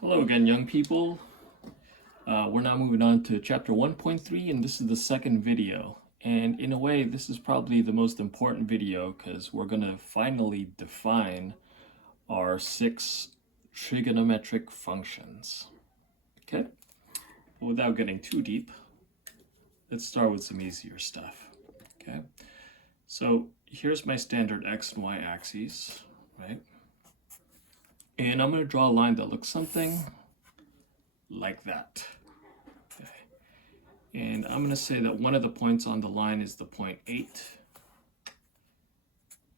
Hello again, young people. We're now moving on to chapter 1.3, and this is the second video. And in a way, this is probably the most important video because we're going to finally define our 6 trigonometric functions. Okay? But without getting too deep, let's start with some easier stuff. Okay? So here's my standard x and y axes, right? And I'm going to draw a line that looks something like that. Okay. And I'm going to say that one of the points on the line is the point 8,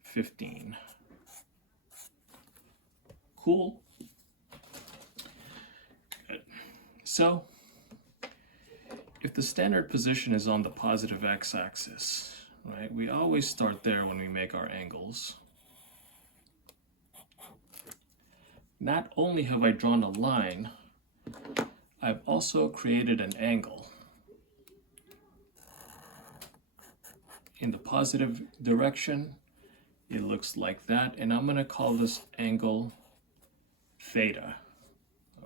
15. Cool. Good. So, if the standard position is on the positive x-axis, right, we always start there when we make our angles. Not only have I drawn a line, I've also created an angle. In the positive direction, it looks like that, and I'm going to call this angle theta,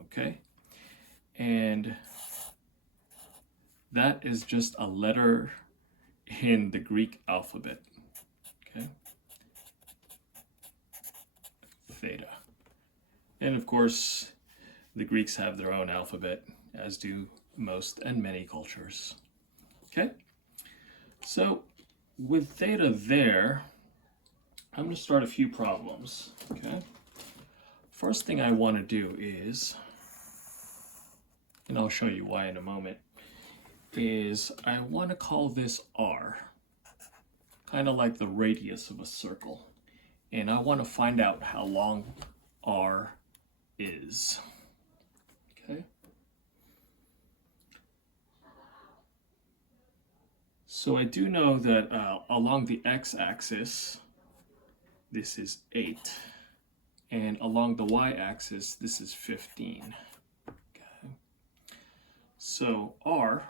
okay? And that is just a letter in the Greek alphabet, okay? Theta. And of course, the Greeks have their own alphabet, as do most and many cultures, okay? So, with theta there, I'm going to start a few problems, okay? First thing I want to do is, and I'll show you why in a moment, is I want to call this r, kind of like the radius of a circle. And I want to find out how long r is, okay? So I do know that along the x-axis, this is 8. And along the y-axis, this is 15. Okay. So r,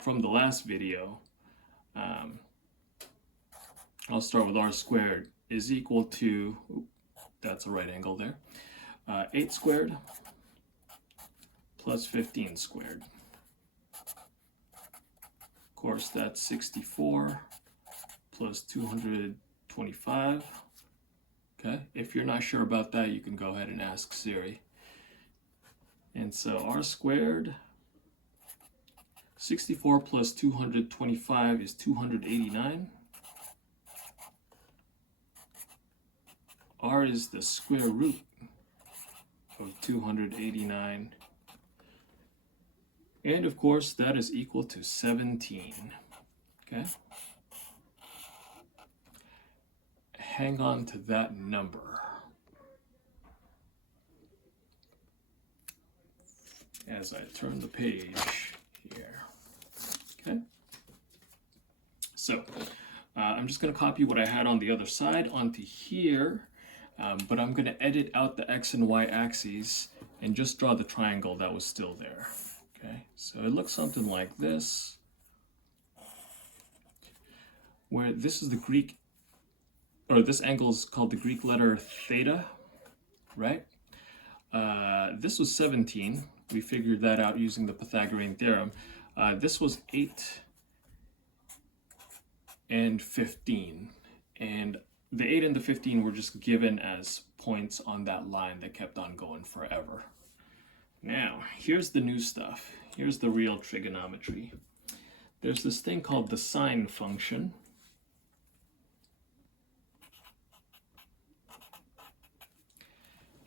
from the last video, I'll start with r squared, is equal to, that's a right angle there, 8 squared plus 15 squared. Of course, that's 64 plus 225. Okay, if you're not sure about that, you can go ahead and ask Siri. And so r squared, 64 plus 225 is 289. R is the square root of 289. And of course, that is equal to 17. Okay? Hang on to that number as I turn the page here. Okay? So, I'm just going to copy what I had on the other side onto here, but I'm going to edit out the x and y axes and just draw the triangle that was still there. Okay, so it looks something like this, where this is the Greek, or this angle is called the Greek letter theta, right? This was 17. We figured that out using the Pythagorean theorem. This was 8 and 15. And the 8 and the 15 were just given as points on that line that kept on going forever. Now, here's the new stuff. Here's the real trigonometry. There's this thing called the sine function.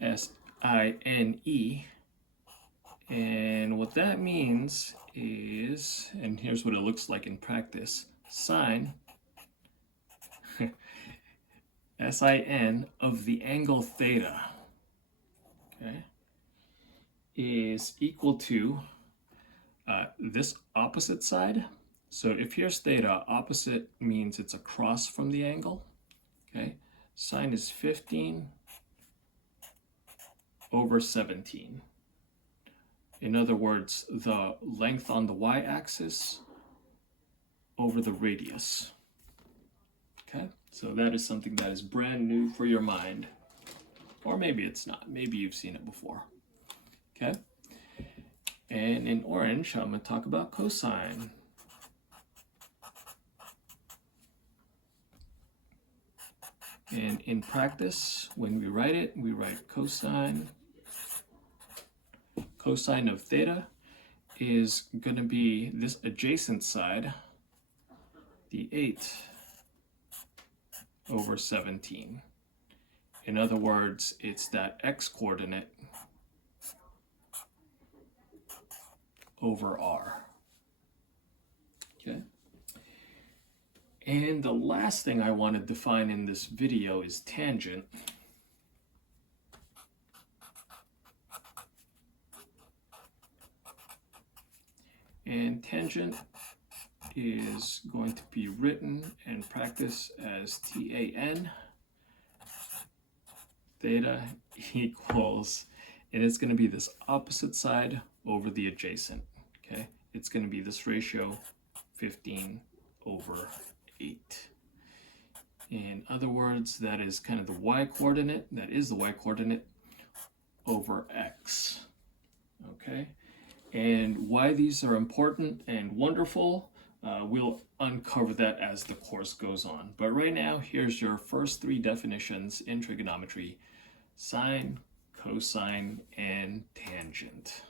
S-I-N-E. And what that means is, and here's what it looks like in practice, sine, S-I-N, of the angle theta, okay, is equal to this opposite side. So if here's theta, opposite means it's across from the angle, okay? Sine is 15 over 17. In other words, the length on the y-axis over the radius. Okay, so that is something that is brand new for your mind. Or maybe it's not. Maybe you've seen it before. Okay? And in orange, I'm going to talk about cosine. And in practice, when we write cosine. Cosine of theta is going to be this adjacent side, the 8 over 17. In other words, it's that x coordinate over r. Okay? And the last thing I want to define in this video is tangent. And tangent is going to be written and practiced as tan. Theta equals, and it's going to be this opposite side over the adjacent. Okay, it's going to be this ratio 15 over 8. In other words, that is kind of the y coordinate, that is the y coordinate over x. Okay, and why these are important and wonderful, we'll uncover that as the course goes on. But right now, here's your first 3 definitions in trigonometry: sine, cosine, and tangent.